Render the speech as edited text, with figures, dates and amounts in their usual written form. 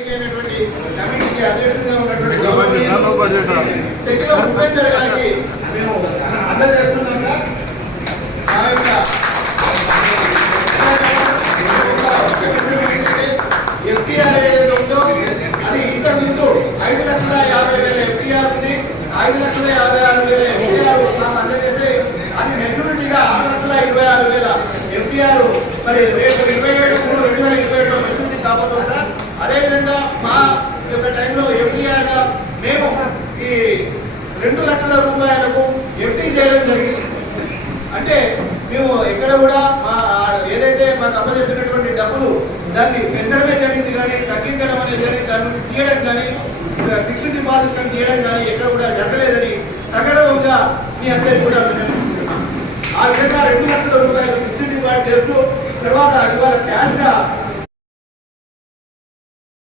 కమిటీకి అధ్యక్షుడిగా ఉన్నటువంటి ఉపేందర్ గారికి మేము అందజేస్తున్నాక ఆ యొక్క ఎఫ్టీఆర్ ఏదైతే ఉందో అది ఇంతకుముందు 5,50,000 ఎఫ్టీఆర్ ఉంది. 5,56,000 ఎఫ్టీఆర్ మాకు అందజేస్తే అది మెచ్యూరిటీగా 6,26,000 ఎఫ్టీఆర్ మరి రేపు 27/3/2027 మెచ్యూరిటీ కాబోతుందా. అదేవిధంగా మా యొక్క టైంలో ఎఫ్టీఆర్గా మేము ఈ 2 లక్షల రూపాయలకు ఎఫ్టీ చేయడం జరిగింది. అంటే మేము ఎక్కడ కూడా మా ఏదైతే మాకు అప్పచెప్పినటువంటి డబ్బులు దాన్ని పెంచడమే జరిగింది కానీ తగ్గించడం అనేది కానీ దాన్ని తీయడం కానీ ఫిక్స్డ్ డిపాజిట్ తీయడం కానీ ఎక్కడ కూడా జరగలేదని సగర్వంగా మీ అందరికీ కూడా విన్నవిస్తున్నాం. ఆ విధంగా 2 లక్షల రూపాయలు ఫిక్స్డ్ డిపాజిట్ చేస్తూ తర్వాత ఇవాళ క్యాష్గా